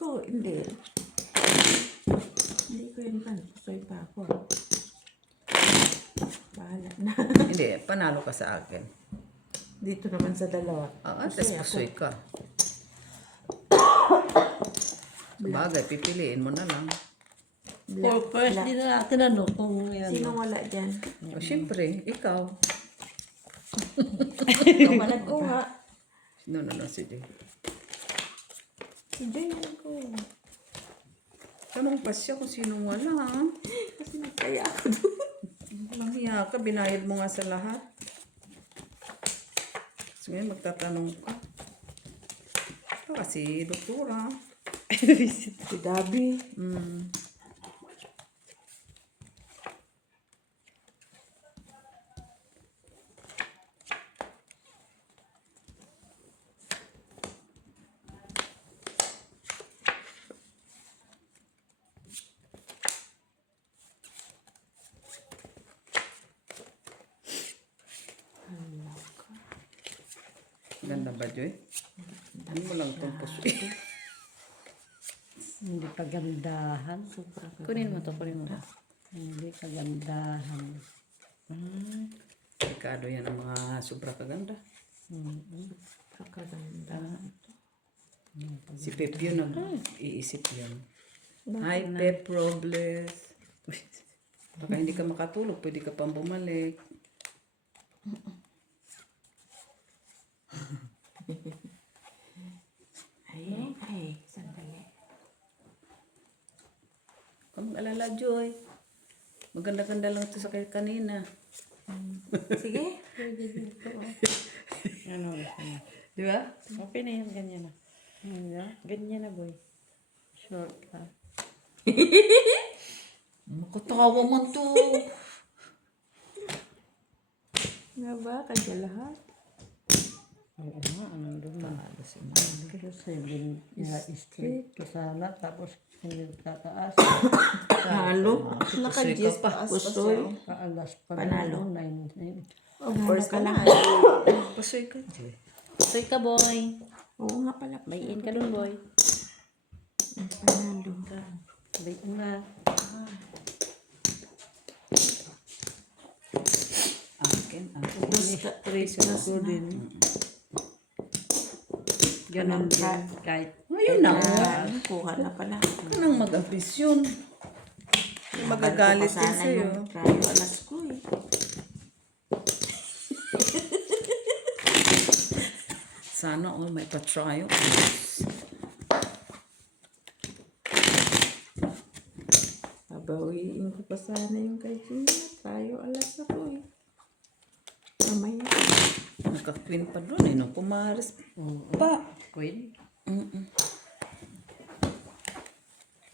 ko, hindi. Hindi ko yun pan. Pusoy pa ako. Bahala na. Hindi, panalo ka sa akin. Dito naman sa dalawa. At least pusoy ka. Bagay, pipiliin mo na lang. For first, di na natin ano kung yan. Sinong wala dyan? O, syempre, ikaw. Ikaw ba nagkuha? No, sige. Si Joy na nagkuha. Tanong pa siya kung sinong wala. Kasi nagkaya ako doon. Mahiya ka, binayad mo nga sa lahat. So ngayon, magtatanong ka. Ito kasi, doktora. Si Dabi. Ganda ba, Joy? Hindi mo lang itong pusoy. Hindi kagandahan. Kunin mo to, kunin mo to. Hindi kagandahan. Delikado yan ang mga sobra kaganda. Kakaganda. Si Pep yun nag-iisip yun. Hi, Pep Robles. Baka hindi ka makatulog, pwede ka pang bumalik. Ay, sandali. Kung alala, Joy. Maganda-ganda lang ito sa kay kanina. Sige. Ano gusto mo? Di ba? Okay na yan, ganyan na. Ganyan na, boy. Short ka. Makatawa man to. Nga ba? Kaya lahat? Oo nga, anong duman. Kasi straight ka sana, tapos hindi tataas. Halo. Naka-gis pa. Pusoy. Kaalas pa Panalo. na. 9. Of course ka lang. Pasoy ka, Joy. Soy ka, boy. Oo nga pala. Bayin ka dun, boy. Panalo. Bayin na. Akin. Trace ko din. Ganon din. Kahit Ngayon na. Kuha na pala. Ka nang mag-ambisyon. Magagalit din sa'yo. Tayo alas ko eh. Sana all may pa-try. Babawiin ko pa sana yung kay Gina. Tayo alas ako eh. Mamaya. Naka-queen pa doon eh. No? Pumaris pa. Queen.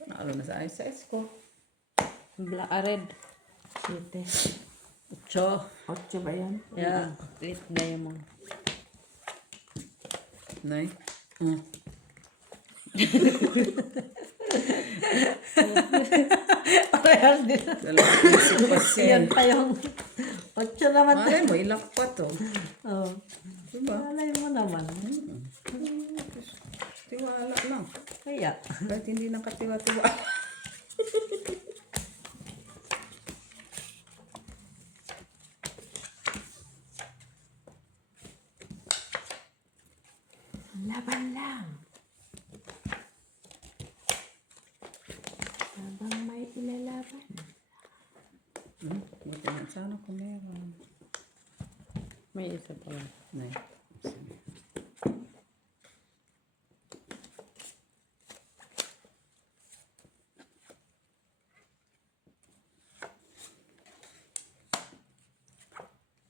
Naalo na sa size ko. Red. Siyete. 8. 8 ba yan? Yeah. 8 diamond. Nay. Parehas din. Dalawang isip pa siya. Yan pa yung 8 naman. Malay mo, ilak pa to. Oh. Diba? Malay mo naman. Tiwala lang. Kaya. Kahit hindi nakatiwa-tiwa. Laban lang. Habang may ilalaban. Buti na sana kung meron. May isa pa lang. Nay. Sige.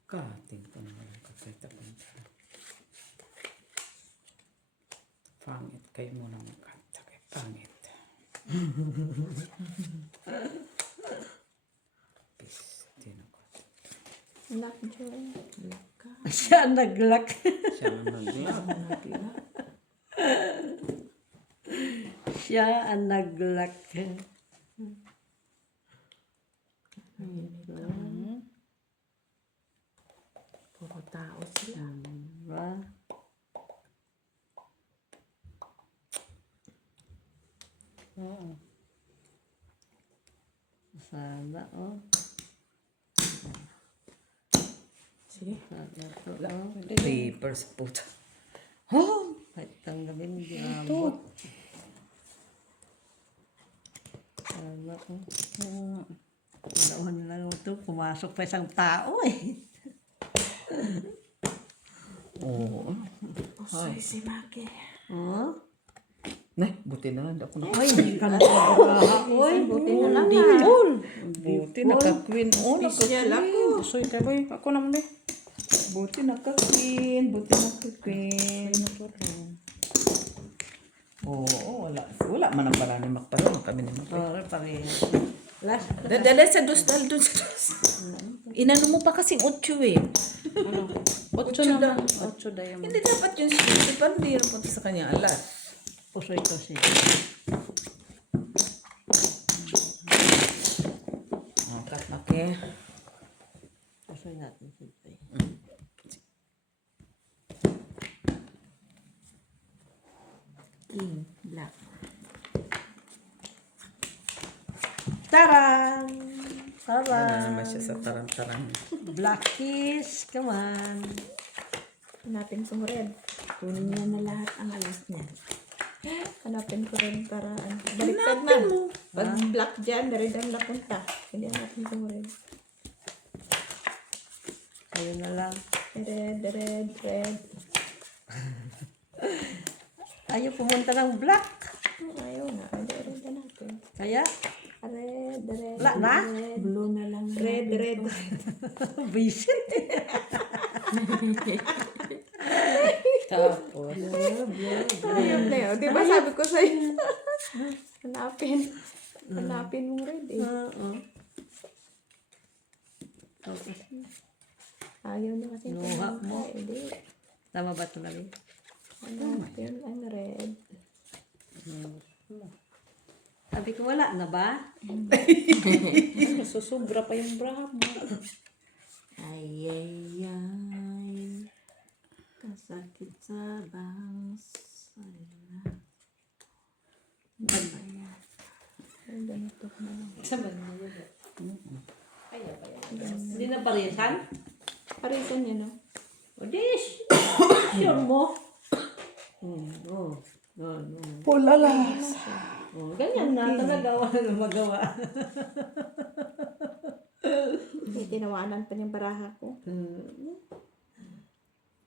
Kating ko naman ang kakita-pinta. Pangit kayo muna magkanta kay pangit. Peace. Tinako. Lock, Joy. Lock ka. Siya ang nag-lock. Siya ang nag-lock. Nag-lock. Siya ang nag-lock. Puro tao sila. Diba? Oo. Sana, oh. Sige. Sana to, oh. Papers puta. Oh! Kahit tanggapin, hindi abot. Sana, oh. Naon na lang ito, pumasok pa isang tao eh. Oo. Usoy si Maki. Oh? Nay, buti na lang ako na. Ay, hindi ka na pagkakaha. Uy, Buti na lang di ah. full. Buti naka-queen. Oh, Special ako. Usoy ka ba? Ako naman eh. Buti naka-queen. Buti naka-queen. Oo, wala. Wala man ang pala ni Mac. Parang kami ni Mac. Oo, parehas. Last. Dala sa dos, dala doon sa dos. Inano mo pa kasing 8 eh. Ano? 8 8 naman. daw. 8 diamond. Hindi dapat yung si Pandir punta sa kanya. Alas. Usoy kasi. Oh, kat Maki. Usoy natin siyempre. King. Black. Taran! Wala Taran! naman siya sa tarang-tarang. Black kiss, come on. Hanapin ko red. Kunin niya na lahat ang alas niya. Hanapin ko red para ano. Baliktad na. Pag black dyan, red ang napunta. Hindi hanapin ko red. Ayun na lang. Red, red, red. Ayaw pumunta ng black. Ayaw na. Red, red na natin. Kaya, Red, red, wala na. red. Blue na lang. Red, red. Visit. Tapos. Ayun na yun. Di ba sabi ko sa'yo? Hanapin. Hanapin mong red eh. Oo. Tapos, Ayaw na kasi. Nuha mo. Ay, hindi. tama ba ito na rin? Hanapin ang red. Sabi ko, wala na ba? Susubra pa yung bra mo. Ay, ay, ay. Kasakit sa bangsa. Ay, ganito ko na lang. Sabi mo yun. Kaya ba yan? Hindi na parisan? Parisan niya, no? O dish! Sure mo? Oo. No. Pulalas. Oh, ganyan na talaga. Wala na magawa. Tinawanan pa niyang baraha ko.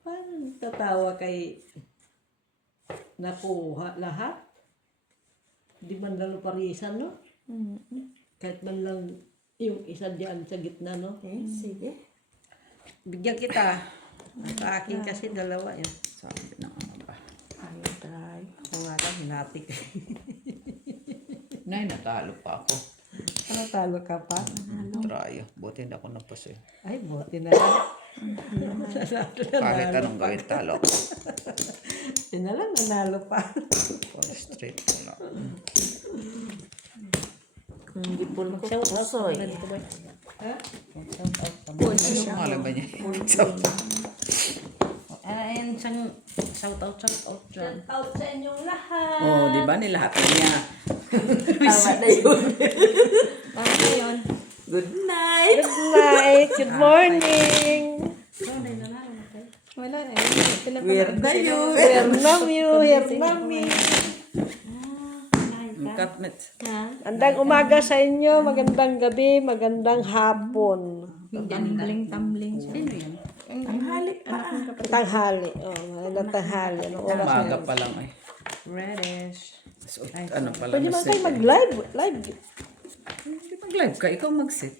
Paano tatawa kay nakuha lahat? Di man lang parisan, no? Kahit man lang yung isa diyan sa gitna, no? Sige. Bigyan kita. Sa akin kasi dalawa yun. Sabi na nga ba. Ayaw tayo. Ako nga lang, hinatik. Nay, natalo pa ako. Ano talo ka pa? Trayo. Buti hindi ako napasyo. Ay, buti na lang. Kahit anong gawin, talo ako. Yun na lang, nanalo pa. All straight ko na. Kung gipul ko, Shout out pusoy. Ha? Ano pangalan ba niya? Ayun, shout out dyan. Shout out sa inyong lahat. Oh, di ba nilahati niya? Tama na yun. Tama na yun. Good night. Good night. Good morning. Wala na. Weird na yun. Hernami. Katmet. Ha? Magandang umaga sa inyo, magandang gabi, magandang hapon. Tumbling siya. Sino yan? Ang halik pa. Tanghali. Oh, magandang tanghali. Anong oras na Umaga yun? pa lang ay. Reddish. So, ano pala Pwede man mag-sit? kayo mag-live. Live. Hindi mag-live ka, ikaw mag-sit.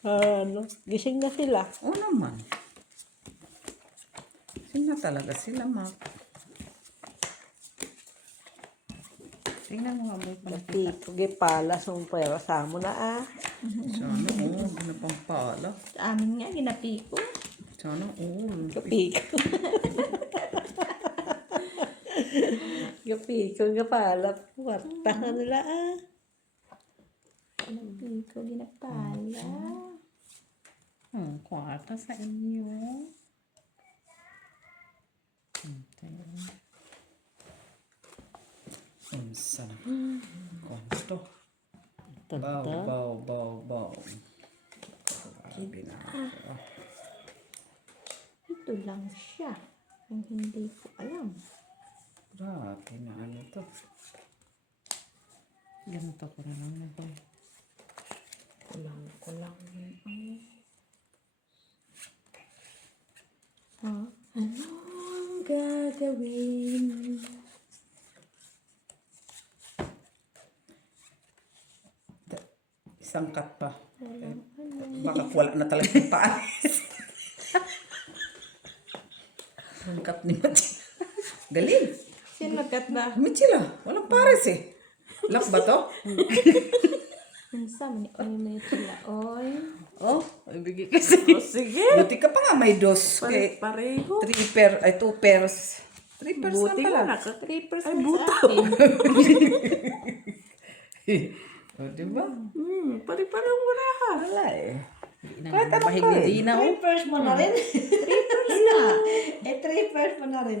Ano, gising na sila. Oo naman. Sino talaga sila, Mac? Tingnan mo nga mo pala. Napito, gipala, sumpera sa mo na ah. Sana, oo. Ano pang pala? Sa amin nga, ginapi ko. Sana, oo. Kapiko. Kapiko, gapala. Warta na nila ah. Ginapi ko, ginapala. Kwarta sa inyo. Unsa na. Kwanto. Tagta. Baw. Grabe na ako. Ito lang siya. Ang hindi ko alam. Grabe na ano to. Ganito ko na lang na ba? Kulang yun ang... Anong gagawin? Isang cut pa. Baka wala na talaga yung paalis. Ang cut ni Machi. Galing. Sino nagkat ba? Michila, walang pares eh. Lock ba to? Ang sama ni Oy may chila. Oy. Oh, ay bigay kasi. Sige. Buti ka pa nga may dos. Kay Pareho. 2 pairs. 3 pairs lang pala. Naka 3% sa akin. O, diba? Pare-parang muraha. Wala eh. Kahit anong pa eh. Di na oh. 3 pairs mo na rin. 3 na. 3 pairs mo na rin.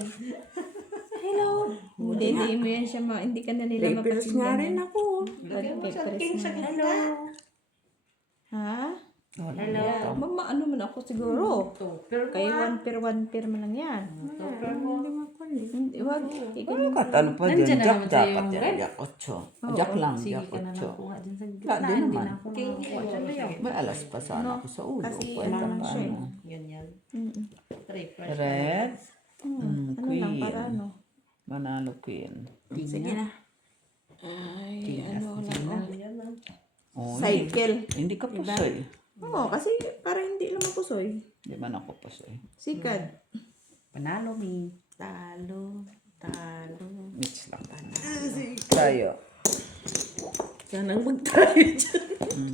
Hello. Hindi mo yan siya hindi ka na nila mapakinggan. ako. Lagyan mo sa king sa gitna. Ha? Hello. Mama, ano man ako siguro. Kayo 1 pair man lang yan. Hindi, wag. Kat ano pa dyan, Nandyan na jack naman dapat yung yan, red. jack 8. Jack lang, Sige jack ka na 8. nakuha dyan sa Wala gitna. din Hindi naman. na ako nakakuha dyan na yun. May alas pa sana ako sa ulo. Kasi Pwede ano lang pa siya eh. ano. Ganyan. 3 pairs. Red, Ano lang para queen. ano. Manalo queen. Sige na. Ay, ano lang. Yan na. Oh, Cycle. hindi ka pusoy. Oo, kasi para hindi lang mapusoy. Hindi man ako pusoy. Sikad. Panalo mi. Talo. Mix lang. Tayo. Sanang mag-try dyan.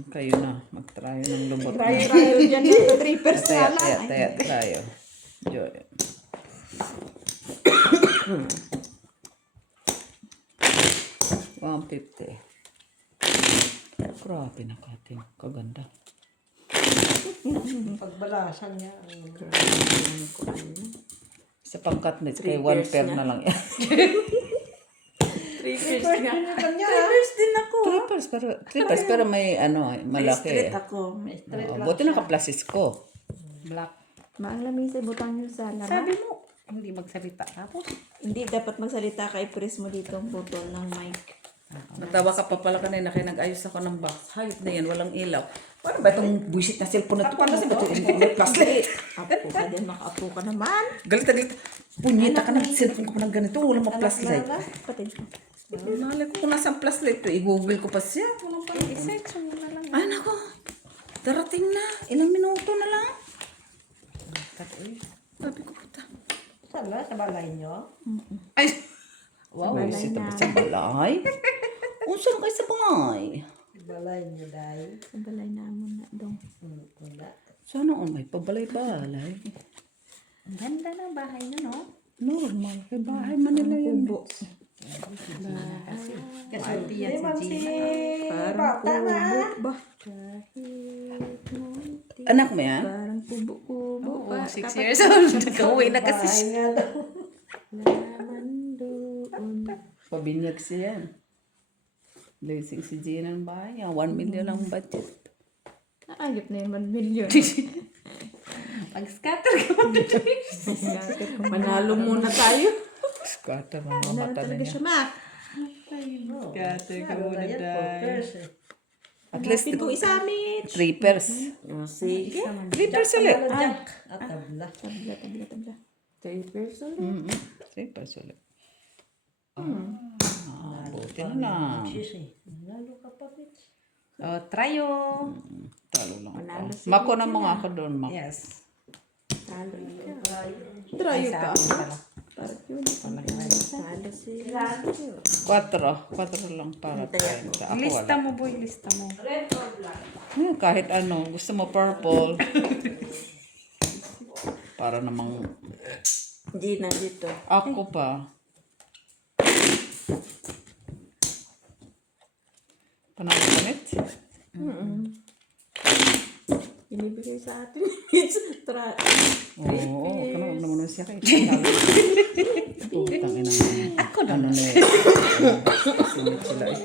Kayo na. Mag-try ng lubot na. Tayo dyan sa 3 pairs na lang. Taya. Tayo. Joy. $150. Grabe na kating. Kaganda. Pagbalasan niya. Sa pangkat na kay 1 pair na lang yan. 3 pairs nga. Kanya. 3 pairs pero may ano, malaki. ako. Oo, buti naka-plasis ko. Black. Maang lamisa, butang nyo sa laman. Sabi mo, hindi magsalita. Tapos, Hindi dapat magsalita kay press mo dito ang putol ng mic. Natawa ka pa pala kanina kaya nag-ayos ako ng box. Hayop na yan, walang ilaw. Paano ba itong buisit na cellphone na ito? Paano ba ito? May flashlight. Apo ka din, makaapo ka naman. Galit. Punyeta ka ng cellphone ko pa ng ganito. Walang ma-flashlight. Patid ko. Nalala ko kung nasaan flashlight to. I-google ko pa siya. Walang pala. I-section mo na lang. Ay, nako. Darating na. Ilang minuto na lang. Sabi ko puta. Saan ba? Sa balay niyo? Ay, Wow, isita pa sa balay. Unsa na kayo sa balay? Sa balay niyo, dahil. Sa balay namon na dong. Wala. Sana may pabalay-balay. ang ganda ng bahay nyo, no? Normal. Kay bahay Manila yan. Kubo. Kasi yan si Gina. Parang kubo ba? Anak mo yan? Parang kubo-kubo. Oo, 6 years old. Nagka-uwi na kasi siya. Bahay nga daw. Laman doon. Pabinyag siya yan. Blessing si Gina ng bahay niya. 1 million ang budget. Naayop na yung 1 million. Pag-scatter ka pa Manalo muna tayo. Scatter ng mga Manalo mata na talaga niya. siya, ma. Scatter ka Ano muna na yan? 4 dahil. pairs eh. At least Lapit ko isamit. 3 pairs. Sige. 3 pairs ulit. Ano, Jack? At tabla. Tabla. 3 pairs ulit. 3 pairs ulit. Buti na lang. Sis eh. Lalo ka pa, bitch. Oh, tryo. Talo lang Manalo ako. si Mako na mga ako doon, Mako. Yes. Talo ka. Ay, Trayo sa ka. akin pala. Parang yun. Talo sila. 4 lang para 30. Ako Lista wala. mo, boy. Lista mo. Kahit ano, gusto mo purple. Para namang Hindi na dito. ako pa. Panalo ka net? binibigay sa atin. Oo, kano naman siya kay Putang ina. Ako na. Ano na singit sila eh.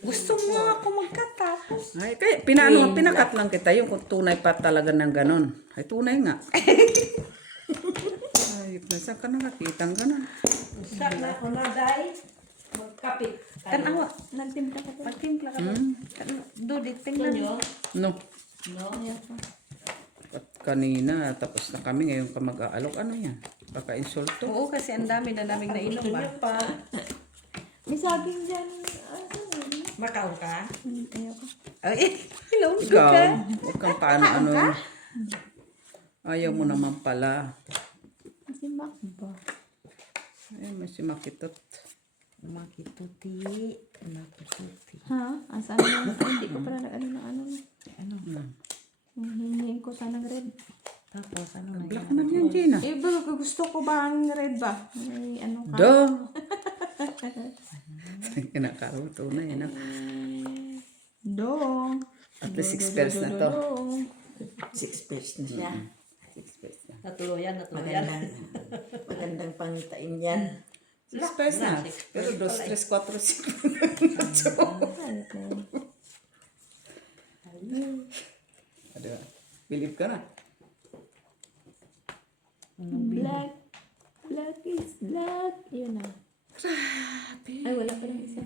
Gusto mo ako magkatapos. Ay, kaya pinakat lang kita yung kung tunay pa talaga ng ganon. Ay, tunay nga. Ay, saan ka nakakitang ganon? Sak na ako na, day. Magkapit. Tanawa. Nagtimpla ka pa. Pagtimpla ka ba? Dudit, tingnan mo. No. No? At kanina, tapos na kami. Ngayon ka mag-aalok. Ano yan? Kaka-insulto. Oo, kasi ang dami na naming nainom ba? Pa. May saging dyan. Makaw ka? Ayoko. Ay, hello. Ikaw, huwag kang paano-ano. Ayaw mo naman pala. Kasi makba. Ay, may si Makitot. Makituti. Makituti. Ha? Asan na? Hindi ko pala nag-ano na ano. Hingin ko sana ng red. Tapos ano na Black yan? man yan, Gina. Eh, ba, gusto ko ba ang red ba? May ano ka? Do! Kinakaroon to na yun. Dong. At least 6 pairs na to. 6 pairs na siya. 6 pairs na. Natuluyan. Magandang pangitain yan. 6 pairs na. Pero 2, 3, 4, 5. Diba? Believe ka na. Black. Black is black. Yun na. Ay, wala pa lang isa.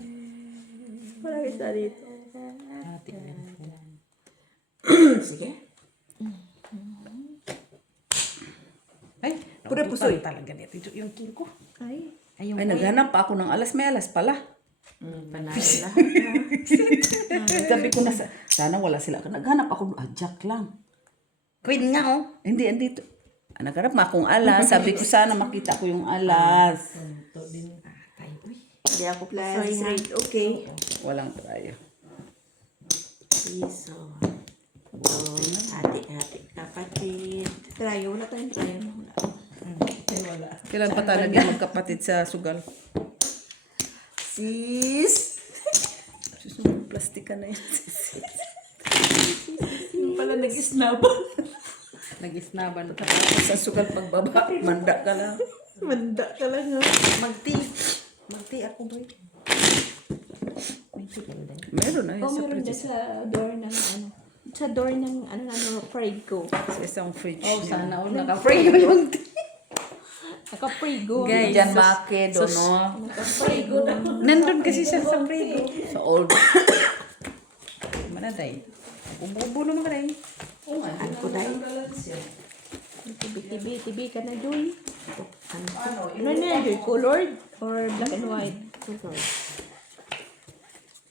Wala isa dito. Sige. Ay, pura pusoy. Talaga nito yung king ko. Ay. Ay, naghanap pa ako ng alas. May alas pala. Panalo lahat. Sabi ko na, sana wala sila. Naghanap ako, Jack lang. Queen nga oh. Hindi, andito. Naghanap ma akong alas. Sabi ko, sana makita ko yung alas. Hindi ako plus rate. Okay. Walang tayo. Piso. Hati-hati. Kapatid. Trayo. Wala tayong trayo. Wala. Kailan pa tayo naging magkapatid sa sugal? Sis. Susunod, plastika na yun. Yung pala nag-snaban. Nag-isnaban ka. Sa sugal pagbaba, manda ka lang. Manda ka lang ha. Magti ako boy. Meron na yun Oh, sa meron fridge. dyan sa door ng ano. Sa door ng ano Prego. Sa isang fridge. Oh, sana all naka-frame yung Naka-Prego. Guys, Diyan bakit, no? Naka-Prego. nandun kasi siya sa Prego. Sa old. Mana day? Ubo naman ka day. Ano ko dahil? Tibi ka na, Joy. Ano na yan, Joy? Colored? Or black and white? Colored.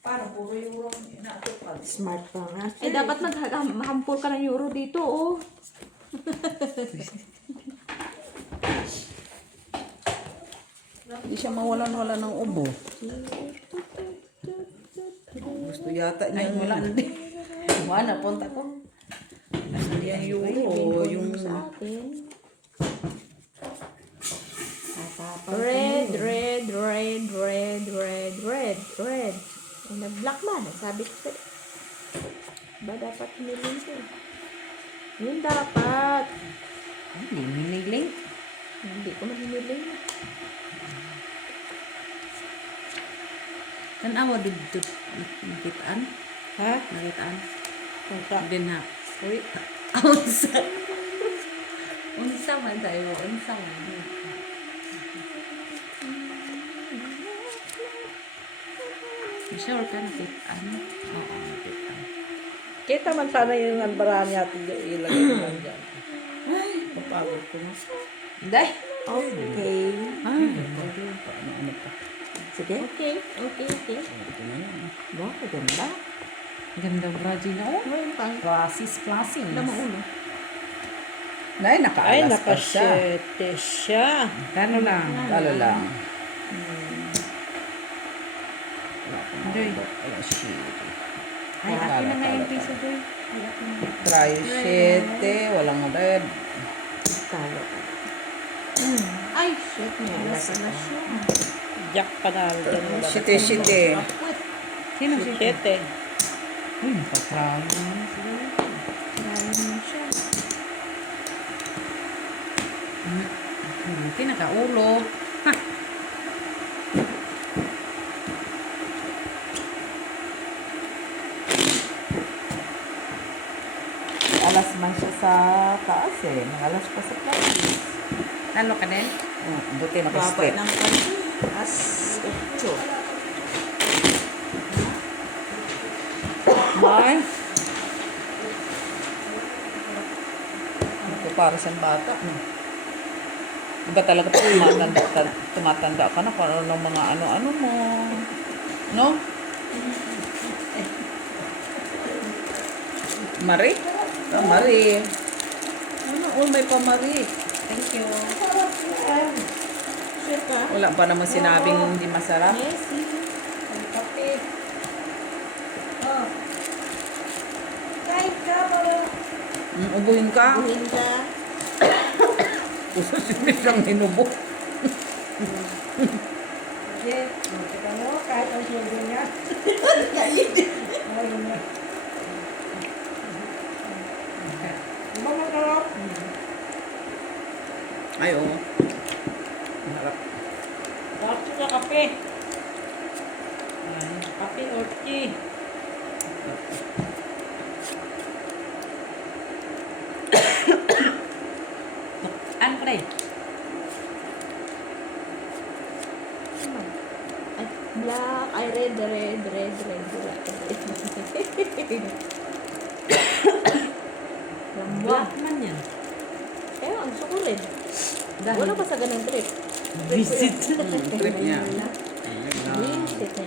Paano puro yung room inaatupag? Smart pa nga. Eh, dapat mahampol ka ng euro dito, oh. Hindi siya mawalan-wala ng ubo. Gusto yata niya wala. Wala, punta ko. Hindi ang euro. Yung Sa atin. Red, red, red, red, red, red, red. Ay, nag-black man. Sabi ko sa'yo. Ba dapat hiniling ko? Yun dapat. Hindi miniling. Hindi ko mahiniling. Tanawa dudut. Nakitaan. Ha? Nakitaan. Punta. Din ha. Uy. Unsa. Unsa man tayo. Unsa man. Sure ka nakitaan. Oo, nakitaan. Kita man sana yung nalbarahan niya at ilagay mo lang dyan. papagod ko na. Day. Okay. Ano pa? Sige. Okay, okay, okay. Ba, ganda. Ganda Brazil na. Oh. Ngayon pa. Process. Ano maulo? Nay, nakaalas pa siya. Nakasyete siya. Kano lang. Talo lang. Joy. Wala siya. Ay, akin na nga yung piso, Joy. Ay, akin na. Try 7. Walang red. Talo. Ay, shit. May alas na siya. Jack panalo dyan mo ba? Shite. Sino si Siyete. Uy, nakatrayo na sila. Maraming Hindi, nakaulo. Ha! Alas man siya sa taas eh. Alas pa sa playlist. Ano ka din? Buti Baba naka-straight. ng kanto. As 8. May. Ito para sa bata. No? Iba talaga pag tumatanda ka na kung ano ng mga ano-ano mo. No? Marie? Marie. Ano? Oh, may pa Marie. Thank you. Sure ka? Wala pa naman sinabing hindi masarap. Messi. Kape. Oh. Kain ka para. Ubuhin ka. Buhin ka. Puso sinis lang hinubo. Sige. Kita mo, kahit ang sugo niya. Ayun na. Di ba masarap? Ay, oo. Harap. Sarap sa kape. Kape or tea. Ano ka rin? Ay, black. Ay, red. Black. Black man yan. Kaya ang gusto ko red. Dahil Wala pa sa ganung trip. visit. Trip niya. Visit na.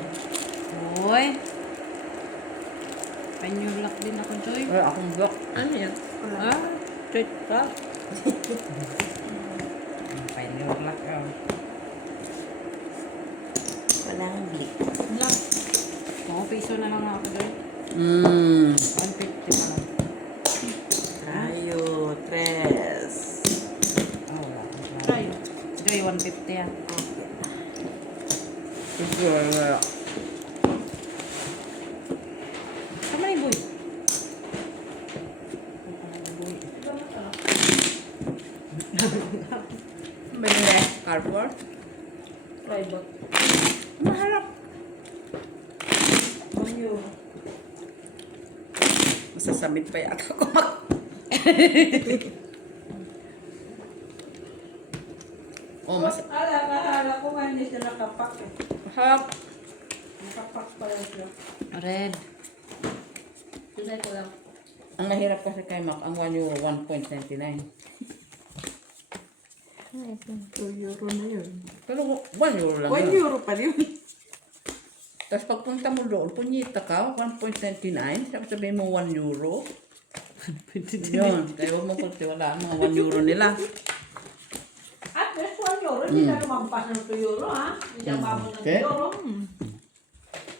Uy. Panyulak din ako, Joy. Ay, akong block. Ano yan? Ah, check ka. Panyulak. Walang blik. Black. Oo, piso na lang ako, Joy. 150 na lang. Ayo, tres. Oh, wala. Try. Joy, 150 yan. Wala. Kamay, boy. Binili. Cardboard. Try ba? Maharap. Banyo. Masasamit pa yata ako mag... Oh, mas... Akala ko nga hindi siya nakapak eh. Harap. Nakapak pa lang siya. Red. Tunay ko lang. Ang mahirap kasi kay Mac, ang 1 euro, 1.99. Ay, 2 euro na yun. Pero 1 euro lang 1 yun. euro pa rin. Tapos pagpunta mo doon, punyita ka, 1.99. Tapos sabihin mo 1 euro. Yun. Kaya huwag mo pagtiwalaan mga 1 euro nila. At least 1 euro. Hindi na lumampas ng 2 euro ha. Hindi siya umabot ng 2 Okay. euro.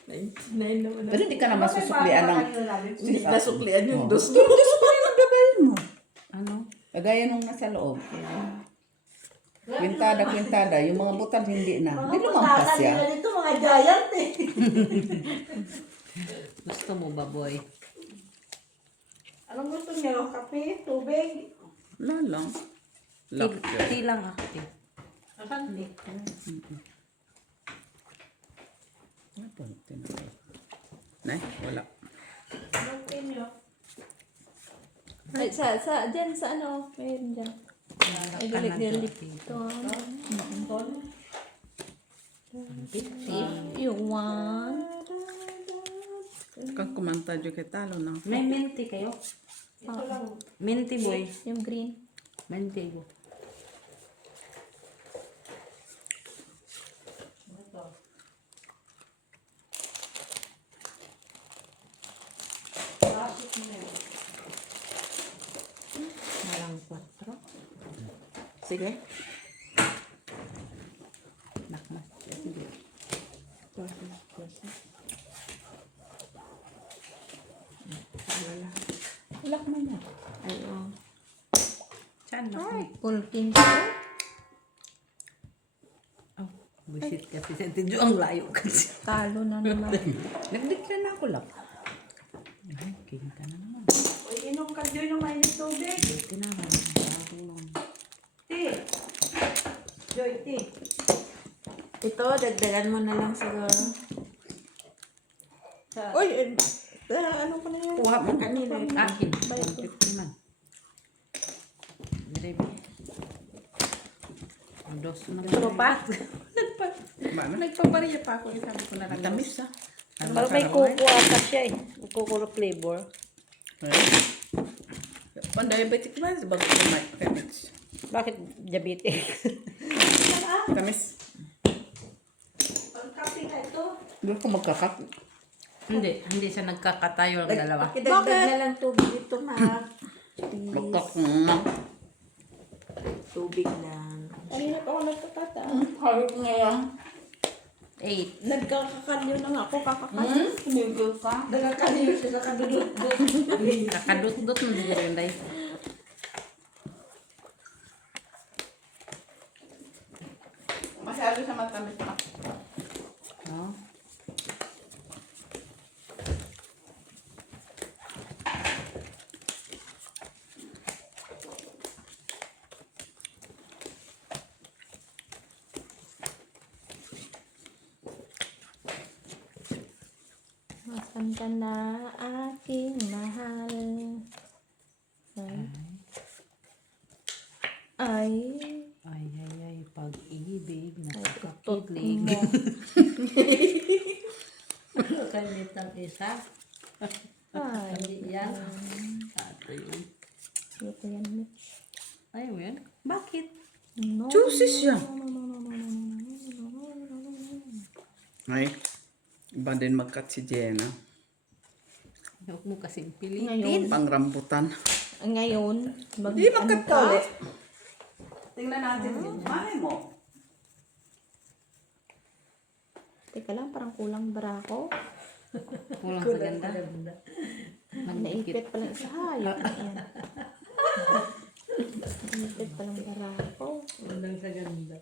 99 naman. Pero hindi ka naman susuklian ng... Hindi nasuklian yung Oh. dos. Hindi susuklian ng babayin mo. Ano? Kagaya nung nasa loob. Kwintada. Yung mga butal hindi na. Hindi lumampas Pagkakasila yan. dito, mga giant eh. Gusto mo ba, boy? Anong gusto niyo? Kape? Tubig? Wala lang. Lock siya. Tea lang ako, tea. Asan di? Ano po? Tinawag. Nay, wala. Anong tea niyo? Ay, dyan, sa ano, mayroon dyan. Ay, galit. Ito. If you want. Kang kumanta dyan kay talo na. May minty kayo? Minty, boy. Yung green. Minty, boy. Malang 4. Sige. Nakmas. Sige. Wala ka man yan. Ayun. Saan na? Full king ko. Oh, bullshit kasi. Sa tidyo ang layo kasi. Talo na naman. Nag-declare na ako lang. Ay, king ka na naman. Uy, inom ka dyan ng mainit tubig. Tinahan. Tea. 30. Ito, dagdagan mo na lang siguro. Sa, Uy, ano ko na yun? Kuha mo. Kanina. Akin. 150 man. Grabe. Ang dos na. Ito pa? Nagpapariya pa ako. Sabi ko na lang. Tamis ah. parang may kuko ata siya eh. May kuko na flavor. Pan-diabetic ba? Bago ko may tamis. Bakit diabetic? Tamis. Pagkapi na ito. Hindi ko magkakat. Hindi siya nagkakatayo ang dalawa. Pakidagdag na lang tubig ito, ma. Please. Magkakunga. Tubig lang. Kanina pa ako nagkakata. Kahit nga lang. 8. Nagkakakalyo na nga ako, kakakalyo. Sinigil ka. Nagkakaliw siya sa kadudot-dot. Kakadot-dot mo siguro yun dahil. Masyado siya matamis na. Oh. Masan ka na, aking mahal. Ay. Ay, pag-ibig, Tot nakakakilig. mo. Kanit ang isa. Ay. Hindi yan. Ato yun. Ito yan, Mitch. Ay, yan. Bakit? No. Juicy siya. Ay, iba din magkat si Jenna. Huwag mo kasing pilitin. Ngayon. Pangrambutan. Ngayon. Di magkat ka ulit. Tingnan natin yung mami mo. Teka lang, parang kulang bara ako. Kulang sa ganda. Naipit pa lang sa hayop. Ayan. Naipit pa lang bara ako. Walang sa ganda.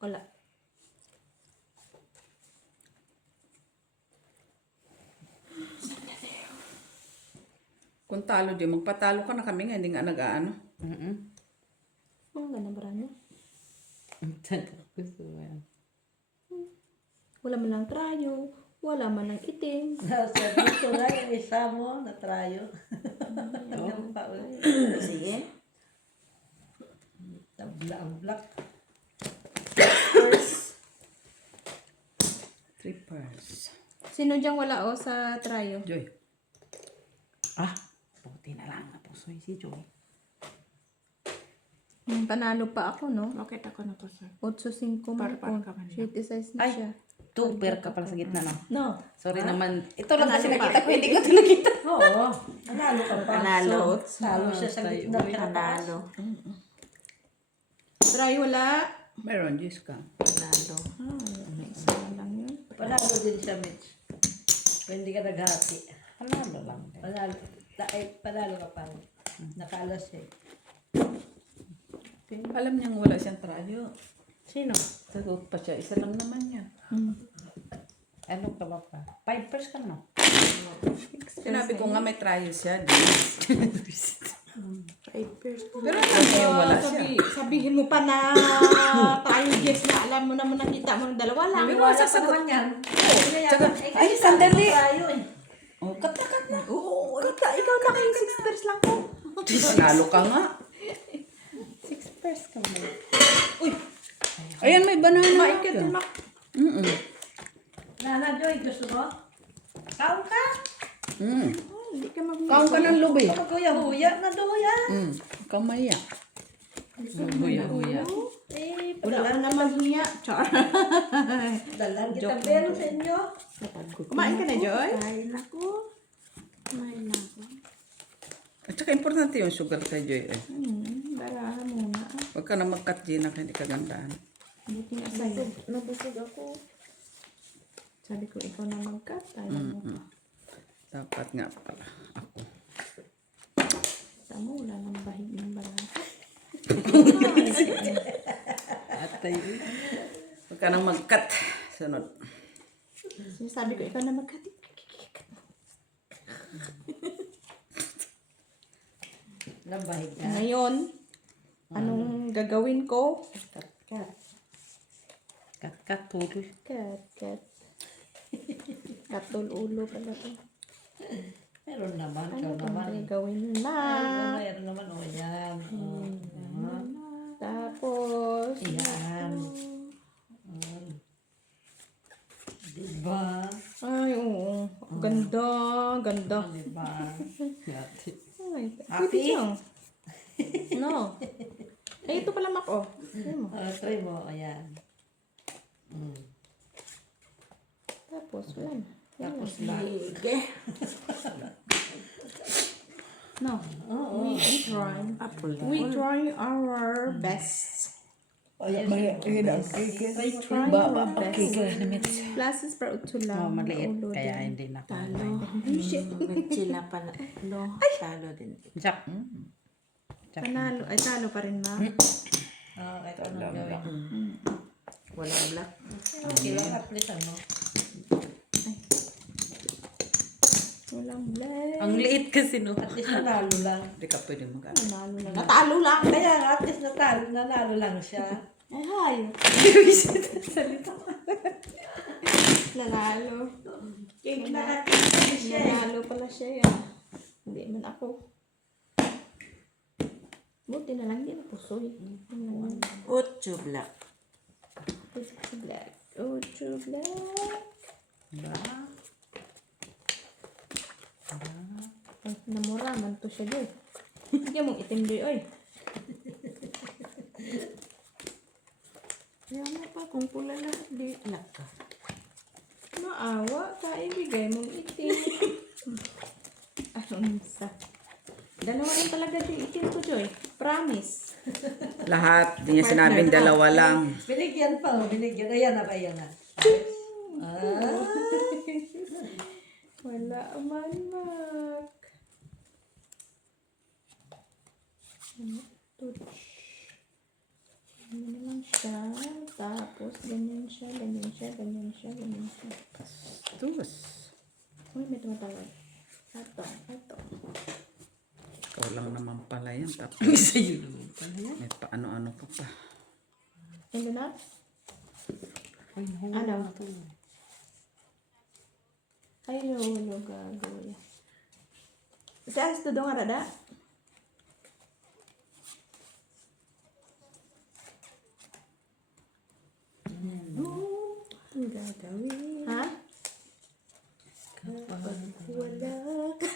Wala. Kung talo di, magpatalo ka na kami nga, hindi nga nag-aano. Ang ganda bara niya. Gusto mo yan. Wala man lang trayo. Wala man lang itim. Sabi ko nga yung isa mo, natrayo. Hanggang pa ulit. Sige. Tabla ang black. Three pearls. Sino diyang wala o sa trayo? Joy. Puti na lang na puso si Joy. Panalo pa ako, no? Bakit ako na puso? 8-5 Para man ka po. man. Shitty size na Ay. siya. 2 pair ka pala sa gitna, no? No. Sorry naman. Ito lang kasi Panalo pa. nakita ko, hindi ko ito nakita. Oo. Panalo ka pa. Panalo. So, talo siya sa gitna. Panalo. Trayo wala. Meron, juice ka. Panalo. May isa na lang yun. Panalo din siya, Mitch. Kung hindi ka naghati. Panalo lang. Panalo. Panalo ka pa. Nakaalas siya. Alam niyang wala siyang trayo. Sino? Sagot pa siya, isa lang naman yan. Ano ka ba pa? 5 pairs ka, no? Sinabi ko nga may trayo siya. 5 pairs. Pero alam niya wala siya. Sabihin mo pa na tayo yes na alam mo naman nakita mo ng dalawa lang. Pero sasagot. yan. Tsaka, Ay, sandali! oh, kat na. Oo, ikaw na kayong 6 pairs lang ko. Nalo ka nga. 6 pairs ka mo. Ayan, may banana. Maikit din Nana Joy, gusto mo? Kaon ka? Hindi ka mag- Kaon ka ng lubi. Huya-huya na daw yan. Kamaya. Huya-huya. Eh, Wala ka naman hiya. Char. dalan kita pero sa inyo. Kumain ka na, Joy? Kain ako. Kumain na ako. At saka importante yung sugar kay Joy. Barahan muna. Huwag ka na mag-cut, Gina, kaya hindi ka gandaan. Buti nga sa'yo. Nabusog ako. Sabi ko, ikaw na mag-cut. Tayo mo. Dapat nga pala ako. Tama, wala nang bahig ng barahan. Atay. Huwag ka nang mag-cut. Sunod. Sabi ko, ikaw na mag-cut. Labay ka. Ngayon, anong gagawin ko? Kat. Kat-katul. Kat. Katul ulo pala to. Meron naman. Ano Ikaw bang naman. gagawin na? Meron naman. O yan. O. Tapos, Yan. Diba? ay, oo. Ganda, ganda. Diba? Ay, Happy? pwede siya. No. Eh, ito pala, Mac, oh. Ayun mo. Try mo. Ayan. Tapos, wala na. Tapos na. No. We try our best. We try our best. Classes para utulang. Maliit. ulo Kaya din. hindi na Talo. Nagchila pa na. No, talo din. Jack. Panalo. Ay, talo pa rin, Ma. Kahit anong gawin. Walang black. Okay lang. At least ano. Walang blame. Ang liit kasi no. At least nanalo lang. Hindi ka pwede mag Nanalo lang. Natalo lang. Kaya nga, at least nanalo lang siya. Ay, hay. Nanalo. Cake na at Nanalo pala siya yan. Hindi man ako. Buti na lang din pusoy. Ocho black. Ocho black. Ocho black. Ay, namura man to siya doy. Hindi mong itim doy, oy. Kaya mo pa kung pula lahat di. Black ka. Maawa ka, ibigay mong itim. Anong isa? Dalawa lang talaga di itim ko, Joy. Promise. Lahat. Hindi niya sinabing dalawa lang. Binigyan pa. Binigyan. Ayan na. Ayan na. Wala man, Mac. Ganyan lang siya. Tapos, ganyan siya, ganyan siya, ganyan siya, ganyan siya. Tus. Uy, may tumatawag. Ito. Ikaw lang naman pala yan. Tapos may paano-ano pa pa. Endo na? Ano? Ay, lolo, gagoy. Sa as to nga rada? Ang gagawin. Ha? Wala ka.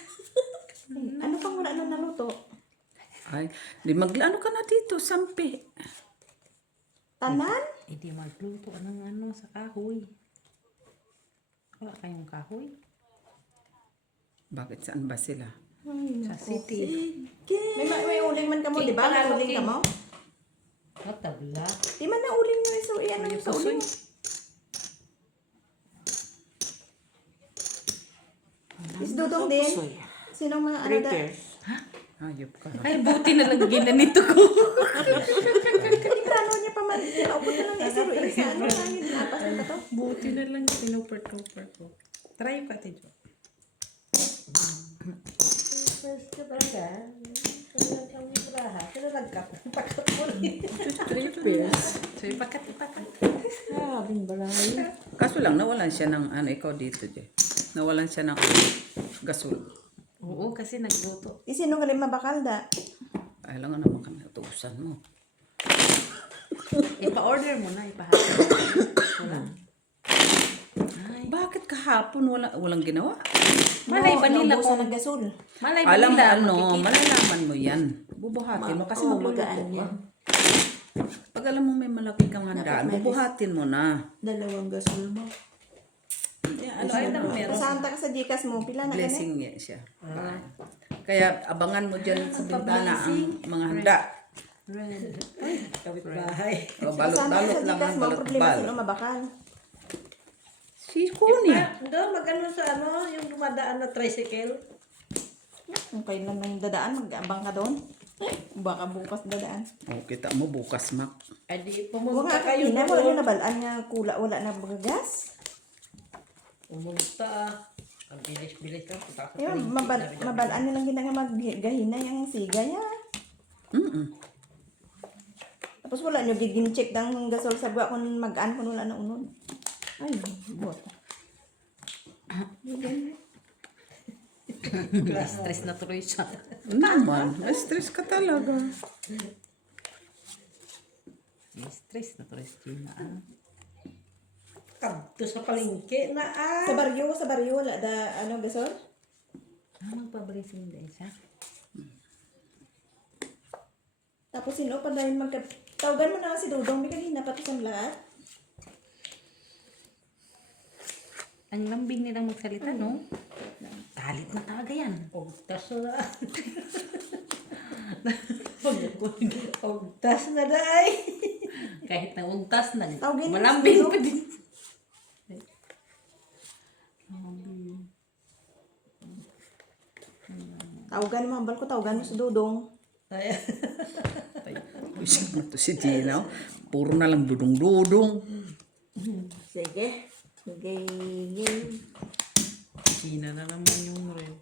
Ay, ano pang wala na naluto? Ay, di maglano ka na dito, sampi. Tanan? Hindi magluto ng ano sa kahoy. Wala kayong kahoy? Bakit saan ba sila? Ay, Sa city. may uling man ka mo, di ba? May uling ka mo? Matabla. Di man na uling nyo, so iyan yung sa uling. Is Dudong din? Soy. Sinong mga ano Three da? pairs. Hayop ka. Ay, buti na lang ginanito ko. Ikrano niya pa man. Inaupot na lang niya si Ruin sa ano. Hangin na apas na to. Buti na lang sinuper-tupper ko. Try ko, Ate Jo. First ka talaga. Kaya ang libraha. Kaya nagkapakat mo rin. Three pairs. So, ipakat. Sabing balay. Kaso lang, nawalan siya ng ano, ikaw dito, Jay. Nawalan siya ng gasol. Oo, kasi nagluto. Isinong ka rin mabakal da? Ay lang naman kami natusan mo. Ipa-order mo na, ipahatid. Wala. Bakit kahapon walang ginawa? Malay ba nila naubusan kung... ng gasol. Malay ba Alam mo nila ano, makikita? malalaman mo yan. Bubuhatin mo kasi magluluto magaan ka. yan. Pag alam mo may malaki kang handaan, bubuhatin mo na. Dalawang gasol mo. Yeah, Kahit ang meron. Kasanta ka sa Gcash mo. Pila na ganit? blessing niya siya. Kaya abangan mo dyan sa bintana ang mga handa. Kapit bahay. O, Kasanta ka balot-balot sa lang Gcash ang mo. Problema balot-balot. sino mabakal. Si Kuni. Doon, mag-ano sa ano, yung dumadaan na tricycle. Kung kailan na yung dadaan, mag-abang ka doon. Baka bukas dadaan. O, kita mo bukas, Mac. Ay di, Huwag pumunta nga kayo kanina, wala doon. nyo nabalaan nga kula, wala na bagas. Pumunta. Ang bilis-bilis lang. Putakot Ayun, mabalaan nyo lang ginang maggahina yung siga niya. Tapos wala nyo gigin-check ng gasol sa buwa kung mag-an kung wala na unod. Ay, buot. Stress na tuloy siya. Naman, stress ka talaga. Stress na tuloy si Gina. Kadto sa palengke na Sa baryo, wala da, ano, gasol? Magpabrisin din siya. Tapos sino pa dahil tawagan mo na si Dudong, may kanina pati sa lahat. Ang lambing nilang magsalita, no? Galit na talaga yan. Ogtas na. Ogtas na daay. Kahit na ugtas na. Tawagin mo Malambing si pa din. Tawagan mo, hambal ko, tawagan mo si Dudong. Ay, Isip mo to si Gina. Puro na lang dudong-dudong. Sige. Sige. Gina na naman yung red.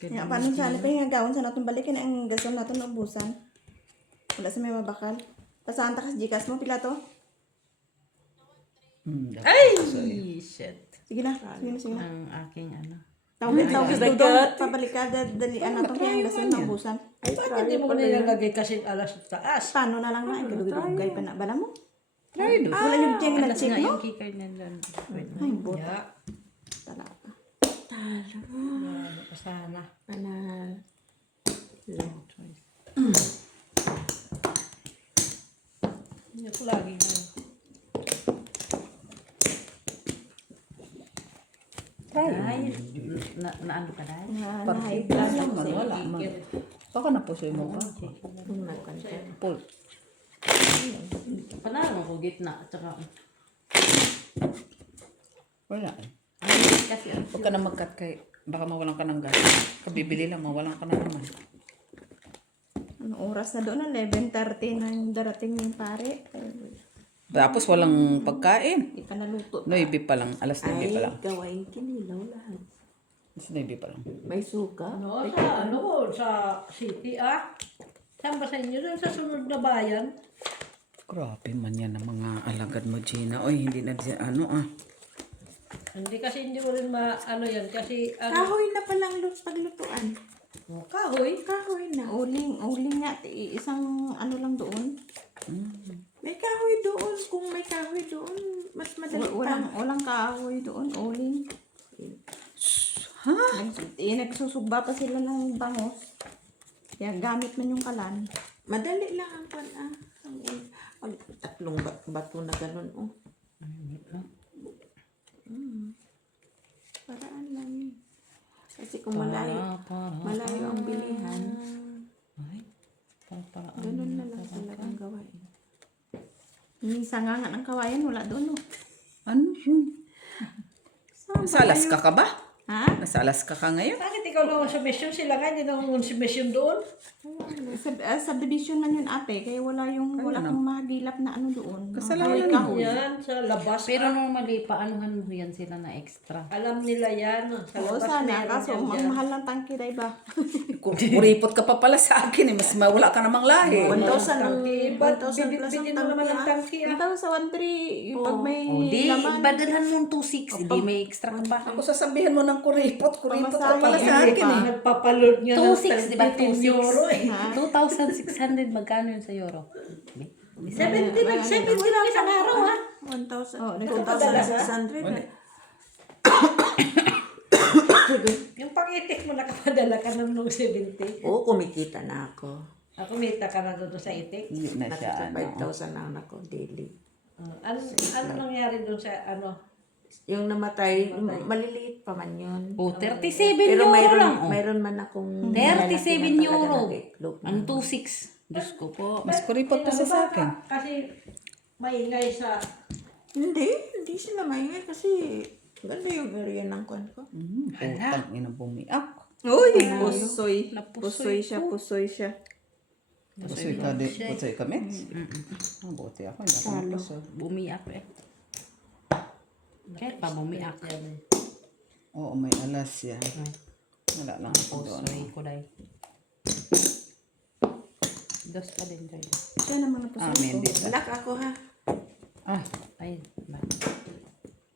Kaya paano siya, ano pa yung gagawin sa natin balikin ang gasol natin na ubusan. Wala sa may mabakal. Pasahan ta kas Gcash mo, pila to? Ay! Shit. Sige na. Ang aking ano. Tawagin si Dudong. Pabalikan, dalian natin kaya ang gasol na ubusan. bakit di mo nilalagay kasing alas sa taas? Paano na lang na? Kadugay pa na. Bala mo? Try do. Wala yung diyang Alas na-check nga mo? yung kikay na doon. Ay, buta. Ya, Talaga. ano pa sana. Panal. Hindi ko lagi na. Ay, ano ka dahil? Na-high blood ako sa Wala man. Baka napusoy mo ka. Pull. Panalo ko gitna. Tsaka, Wala. kasi ano. Huwag ka na mag-cut kay baka mawalan ka ng gas. Kabibili lang, mawalan ka na naman. Ano oras na doon? 11:30 na yung darating yung pare. Tapos walang pagkain. Hindi pa naluto. 9 pa lang. Alas 9 pa lang. gawain kinilaw lahat. Alas 9 pa lang. May suka. No, sa city Saan ba sa inyo? Doon sa sunod na bayan? Grabe man yan ang mga alagad mo, Gina. Oy, hindi na Hindi kasi hindi mo rin yan. Kasi Kahoy na palang paglutuan. kahoy. Kahoy na. Uling nga. Isang ano lang doon. May kahoy doon. Kung may kahoy doon, mas madali pa. Walang kahoy doon. Uling. Ha? Nagsusugba pa sila ng bangos. Kaya gamit man yung kalan. Madali lang ang pan tatlong bato na ganun. Paraan lang yun. Kasi kung malayo ang bilihan, ganun na lang talagang gawain. Minsan nga ng kawayan, wala doon. Ano yun? Nasa Alaska ka ba? Ha? Nasa Alaska ka ngayon? Bakit ikaw naman sa mission? Sila nga, hindi naman sa mission doon. Subdivision man yun ate, kaya wala kang mahagilap na ano doon. Kasalanan Mga mo. Yan, sa labas. Pero normally, paanuhan mo yan sila na extra. Alam nila yan. Sa Oo, labas sana. meron Kaso, yan ang dyan. mahal ng tangke, diba? Kuripot ka pa pala sa akin eh. Mas wala ka namang lahi. 1,000 Tangke. Ba't 1,000 plus bibili ang mo naman ng tangke. tangke, 1,300. Yung pag may O di, laman. badalhan mo 2.6. Hindi may extra ka pa. Ako sasabihin mo ng kuripot ka Pamasahe. pala sa akin eh. Nagpapaload niya ng 2.6, di ba? 13 euro eh. 2,600. Magkano yun sa euro? 70 lang isang araw 1,000. Oh, 2,600. Yung pang-itik mo nakapadala ka ng 70. Oo, kumikita na ako. Kumita ka na doon sa itik. Hindi na siya Nasa 5,000 na ako daily. Ano nangyari doon sa Yung namatay, maliliit pa man yun. O, 37 Pero euro lang. mayroon man akong 37 malalaki na talaga euro. nag-itlog. Ang 2.6. Diyos ko po. Mas kuripot pa siya sa akin. Kasi maingay sa... Hindi sila maingay kasi ganda yung area ng kwan ko. Putang ina bumiak. Uy, pusoy. Napusoy Pusoy siya. Pusoy ka din. Pusoy ka, Mets? Buti ako. Hindi ako pusoy. Bumiak eh. Kahit pa bumiak. Oo, may alas yan. Wala lang ako doon. Pusoy ko dahil. Dos pa din, Joy. Siya naman ang Amin, puso. dito. Black ako ha. Ah, ay. Ba?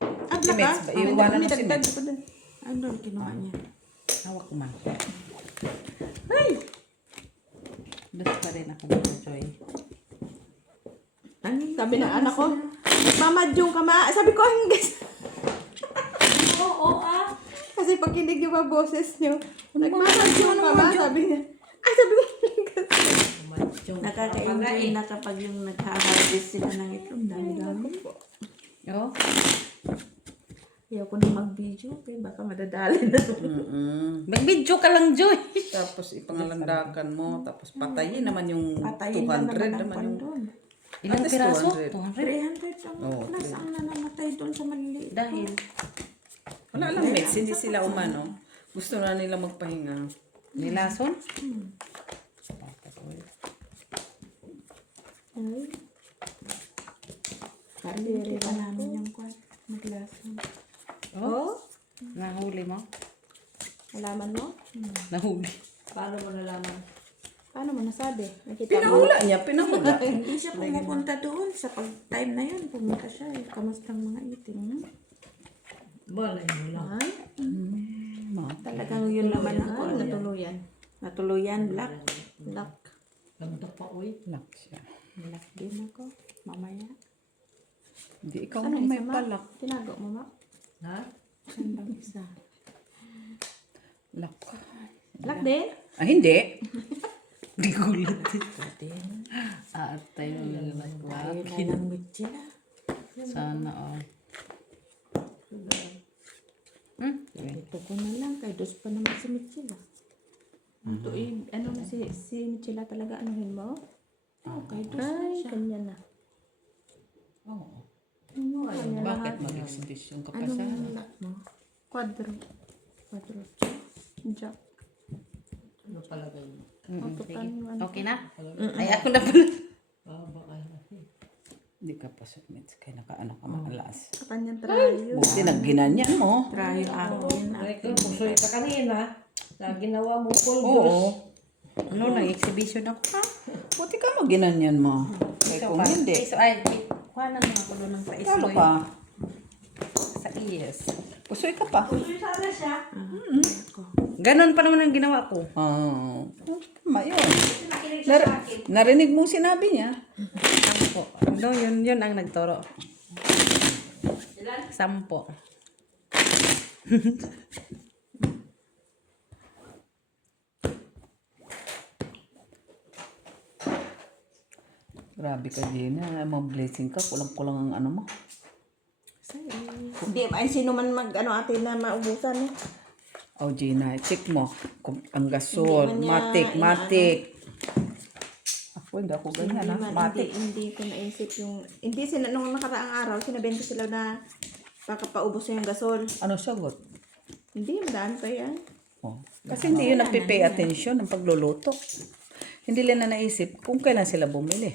Ah, black Limits ba? Iwanan mo si Dagdag Mets. ko dun. Ano ang kinuha niya? Hawak ko man. Ay! Dos pa rin ako dito, Joy. Sabi ng anak ko, mamadyong ka ma. Sabi ko, ang guys. Oo, Kasi pag kinig yung mga boses niyo, nagmamadyong ka ma. Sabi niya. Ay, sabi ko, Nakaka-enjoy na kapag yung nagha-harvest sila ng itlog. Dami-dami. Oo. ayaw ko na mag-video. Okay, baka madadali na. Mag-video ka lang, Joy. Tapos ipangalandakan mo, tapos patayin naman yung Patayin 200 na naman ang naman kwan yung... doon. Ilang At least piraso? 200. 200. 300 ang Oo, plus ang nanamatay doon sa maliliit. Dahil, Wala lang, Mets, hindi sila umano. Gusto na nila magpahinga. nilason? Hindi pa namin yung kwan. Maglasan. Oh? Nahuli mo? Nalaman mo? Nahuli. Paano mo nalaman? Paano mo nasabi? Nakita mo? Pinahula niya, pinahula. Hindi siya pumupunta doon. Sa pag-time na yun, pumunta siya eh. Kamustang mga itim. Malay mo lang. Ay, Talagang yun naman ako. ay, natuluyan. Natuluyan, black. Black. Ganda pa, uy. Lock siya. Black din ako. Mamaya. Hindi, ikaw Ano na may isa, ma? palak. Tinago mo, ma? Ha? Saan bang isa? Lock. Black din? Ah, hindi. Di gulat. Din. Atay mo lang nagwa. Tayo na lang with sila. Sana all. Ito ko na lang. Kay dos pa naman si Michela. Ito ano na si Michela talaga, anuhin mo? Okay, dos na Ay, siya. kanya na. Oo. Kanya Bakit lahat. mag-exhibition ka pa Anong sana? black mo? Quadro. Quadro. Jack. Ano palagay mo? Otukan mo. Okay na? Ay, ako na pala. Baka kasi. Hindi ka pa submit. Kaya nakaano ka maalas. Sa kanyang trayo. Buti nagginanyan mo. Try yung akin. Ay, kung pusoy ka kanina, na ginawa mo full Oo. dose. Ano, nag-exhibition ako ha? Buti ka maginanyan mo. Kaya kung hindi, So, ay, kuha na mga kulo ng pais talo mo ka. sa iyes. Pusoy ka pa. Pusoy sana siya. Ganon pa naman ang ginawa ko. Ah, tama yun. Narinig mong sinabi niya. Sampo. No, yun ang nagturo. Sampo. Grabe ka, Gina. Mag-blessing ka. Kulang-kulang ang ano mo. Hindi, ay sino man ano atin na maubusan eh. Oh, Gina, check mo. Kung ang gasol, Hindi man niya matik. Ako, hindi ako ganyan, Hindi ha? man, Matik. hindi ko naisip yung, hindi nung nakaraang araw, sinabenta sila na baka paubos na yung gasol. Ano sagot? Hindi, madami pa yan. Oh. Kasi hindi yun nagpipay attention ng pagluluto. Hindi nila naisip kung kailan sila bumili.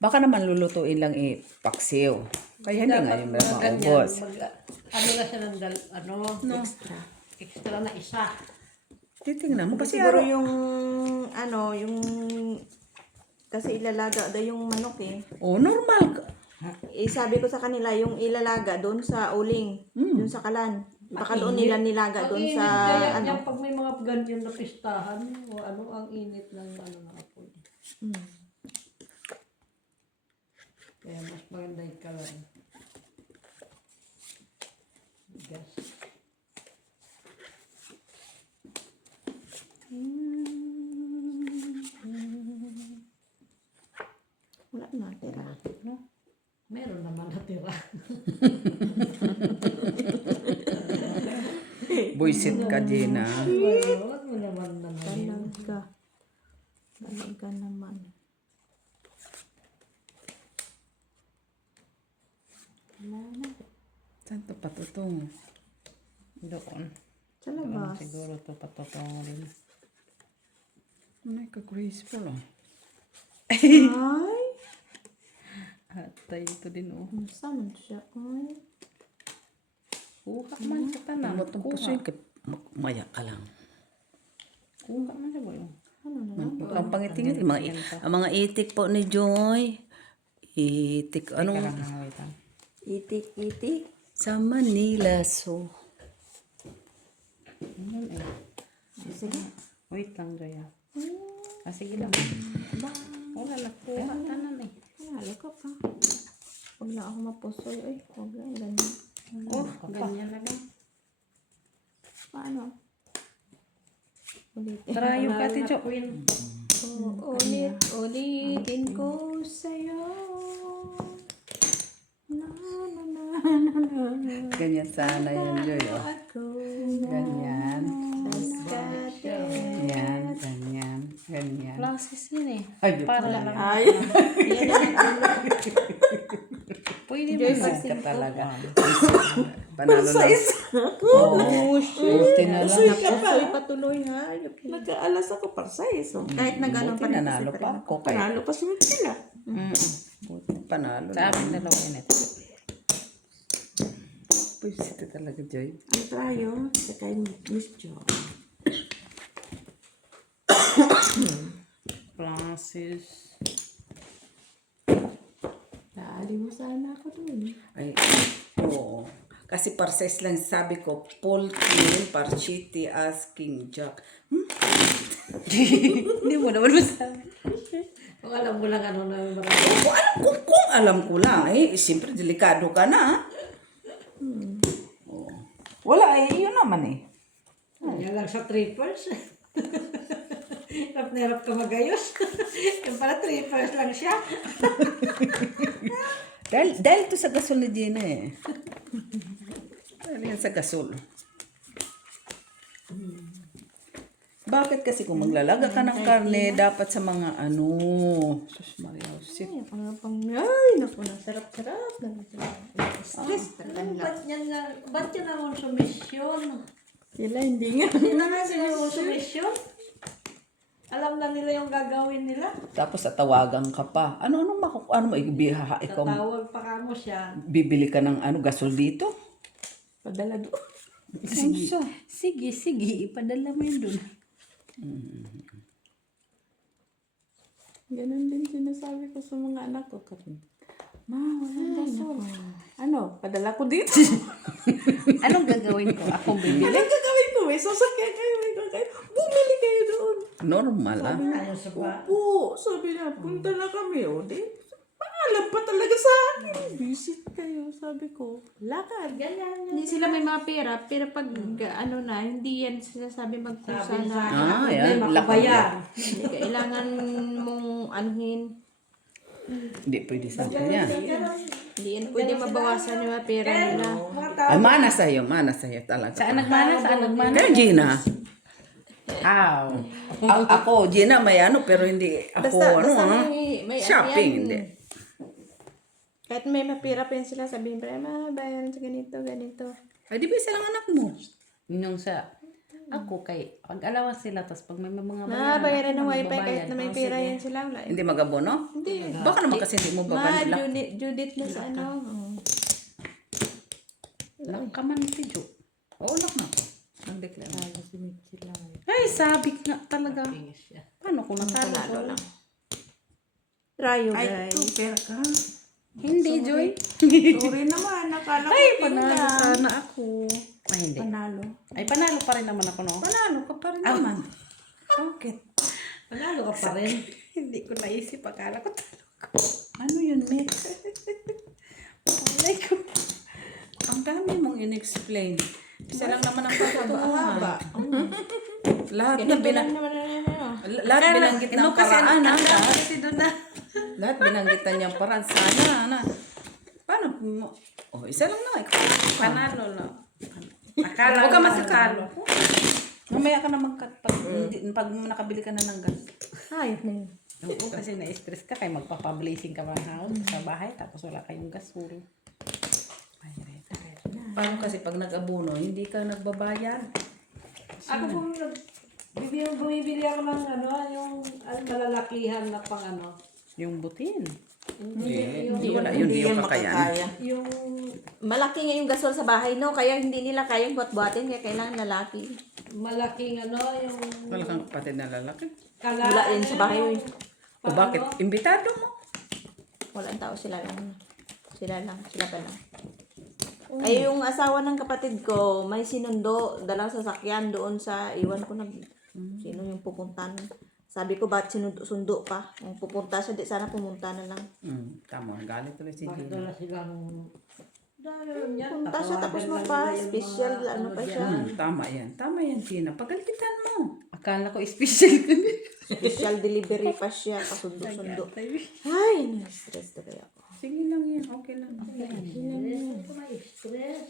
Baka naman lulutuin lang paksiw. Kaya hindi nga yung maubos. Ano na siya ng extra na isa. Titingnan mo kasi Siguro araw. yung, kasi ilalaga daw yung manok eh. Oh, normal. Sabi ko sa kanila, yung ilalaga doon sa uling, doon sa kalan. Baka doon nila nilaga doon Ang sa, init kaya ano. niya pag may mga ganyan na pistahan, o ano ang init ng na apoy. Kaya mas maganda yung kalan. Gas. Wala na, tira. Meron naman natira. Buisit ka, Gina. Huwag mo naman naman. Talaga. Talaga naman. Saan to patutong? Doon. Sa labas. Siguro to patotong rin. Ano ka-graceful, oh. Ay! Atay ito din oh. Saan siya? Ay. Kuha man sa tanan. Ano itong pusoy ka? Maya ka lang. Kuha man sa boy. Ang pangitingin. Ang mga itik po ni Joy. Itik. Anong? Wait lang. Itik. Sa Manila. So. Wait lang, Joya. Sige lang. Wala na po. Tanan eh. Halo ka pa. Huwag lang ako mapusoy. Ay, huwag lang. Ganyan. Oh, ganyan na lang. Paano? Ulitin. Try yung Ate Jo. Ulitin ko sa'yo. Na, na, na, na, na. Ganyan sana yan, Joy. Oh. Ako Ganyan. Mascate. Yan. Ganyan. Ganyan. Classes yun eh. Ay, Para lang. Ay. Pwede mo Isip ka talaga. Panalo lang. Oo. Buti na lang. Uy, patuloy ha. Nag-aalas ako para sa iso. Kahit na gano'n Buti pa rin nanalo kasi pa ako. Kaya, Panalo pa sila. buti panalo Sa lang. akin dalawa yun ito. Pwede talaga, Joy. Ang trayo, sa kay Miss Jo. Classes. Naali mo sana ako dun. Ay, oo. Kasi parses lang sabi ko, Paul Quinn, Parchiti, asking Jack. Hindi mo naman masabi. Kung alam mo lang ano na marami. Kung alam ko lang, siyempre delikado ka na. Oo. Wala, yun naman eh. Yan lang sa trippers. Hirap na hirap ka magayos. Yung pala trippers lang siya. Dahil to sa gasol ni Gina eh. Dahil yan sa gasol. Bakit kasi kung maglalaga ka ng karne, dapat sa mga ano, sus Maria Josep. Ay, naku, sarap-sarap. Stress Ba't yan ang konsumisyon? Sila, hindi nga. Hindi na nga sila yung konsumisyon. Alam na nila yung gagawin nila. Tapos tatawagan ka pa. Ano mo ibiha ikaw Tatawag pa ka mo siya. bibili ka ng gasol dito? Padala doon. Sige. Ipadala mo yun dun. Ganon din sinasabi ko sa mga anak ko. Ma, walang gasol. Ano, padala ko dito. Anong gagawin ko? Akong bibili? Anong gagawin ko? Sasakyan kayo. Bumili kayo doon. Normal ah. Ayaw sa ba? Oo, sabi niya, punta na kami. O, di, paalam pa talaga sa akin. Visit kayo, sabi ko. Lakad. Hindi sila may mga pera, pero pag ano na, hindi yan sinasabi magpusa na. Yan. Makabayan. Hindi kailangan mong anuhin. Hindi pwede sa yan. Hindi yan pwede mabawasan yung mga pera nila. Ay, mana sa'yo talaga. Saan nagmana? Kaya Gina. Aw. Ako, Gina, may pero hindi ako, may shopping, yan. hindi. Kahit may mapira pa yan sila, sabihin pa, bayaran sa ganito. Ay, di ba isa lang anak mo? Yung sa ako kay pag-alawan sila tapos pag may mga Bayaran ng ako wifi magbabayad. kahit na may pera yan sila. Wala. Hindi magabono? Hindi. Baka naman kasi hindi mo babalik. Judith na sa ano. Lang ka man si Jo. Oo, nak na ako. Nag-declare. Ay, sabi nga talaga. Paano kung natalo ko? Lang. Trayo, Ay, guys. super ka. Hindi, Joy. Sorry naman, nakala ko Ay, yun panalo lang. sana ako. Ay, hindi. Panalo. Ay, panalo pa rin naman ako, no? Panalo ka pa rin naman. Bakit? Panalo ka pa rin. Hindi ko naisip. Akala ko talo ko. Ano yun, Mick? Alay ko. Ang dami mong in-explain. Isa lang naman ang pagkakahaba. Lahat na lahat binanggit ng paraan. Kasi doon na. Lahat binanggitan niyang paraan. Sana, paano mo? Oh, isa lang na. Panalo, no? Akala Huwag ko ka masakalo. Mamaya ka na pag nakabili ka na ng gas. Ayos na yun. Oo, kasi na-stress ka kaya magpapablazing ka ng house sa bahay tapos wala kayong gasol. Paano kasi pag nag-abuno, hindi ka nagbabayad? Ako bumibili ako ng ano, yung malalakihan na pang ano. Yung butin. Hindi, wala yun, hindi yung kakayanan. Yung Malaki nga yung gasol sa bahay, no? Kaya hindi nila kayang buhat-buhatin, kaya kailangan lalaki. malaking ano, yung Wala kang kapatid na lalaki. Wala rin sa bahay. O bakit? Imbitado mo. Walang tao, sila lang. Sila pa lang. Ay, yung asawa ng kapatid ko, may sinundo, dalang sasakyan doon sa, iwan ko na, sino yung pupuntahan. Sabi ko, ba't sundo pa? Kung pupunta siya, di sana pumunta na lang. Tama, galit tuloy si Gina. Dala silang dahil yan. Punta siya, tapos mo pa, special, ano pa siya. Tama yan, Gina. Pagalitan mo. Akala ko special ka na. Special delivery pa siya, pasundo-sundo. Ay, na-stress to kaya ako. Sige lang yan, okay lang. May stress.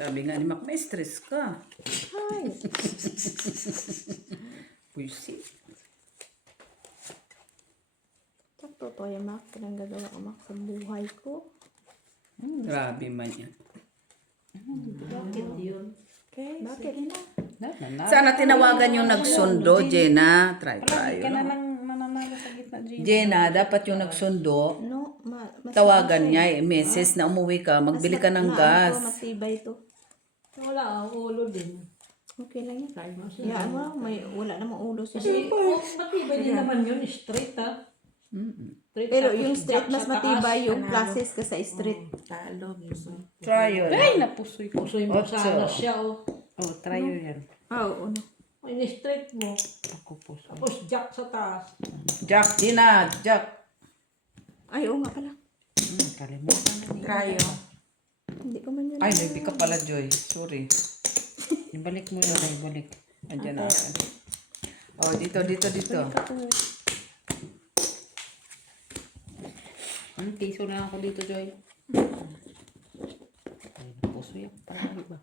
Sabi nga ni Mac, may stress ka. Ay, Puisi. totoo yung Mac, pinang gagawa ko Mac sa buhay ko. Grabe man yan. Bakit yun? Okay, bakit na? Sana tinawagan yung nagsundo, Jenna. Try. Ka na lang mananalo sa gitna, Gina. Jenna, dapat yung nagsundo, No, mas tawagan niya, message na umuwi ka, magbili ka ng gas. Matibay to. Wala, ang ulo din. Okay lang yan. Tayo mo siya. Yan mo, wala namang ulo siya. Matibay din naman yun, straight ha. Straight, Pero tapos yung straight jack mas sa taas. matibay yung classes ka sa street. Talo, puso. Try yun. Ay, napusoy ko. Pusoy mo sana siya oh. Oh, try yun yan. Oo, ano. Ay, straight mo. Ako pusoy. Tapos jack sa taas. Jack, Gina, Jack. Ay, oo nga pala. Kalimutan na niya. Cryo. Hindi ko man yun. Ay, may ka pala, Joy. Sorry. Ibalik mo yun, ibalik. Andiyan na. Oh, dito. Piso na lang ako dito, Joy. Ay, napusoy ako. Parang iba.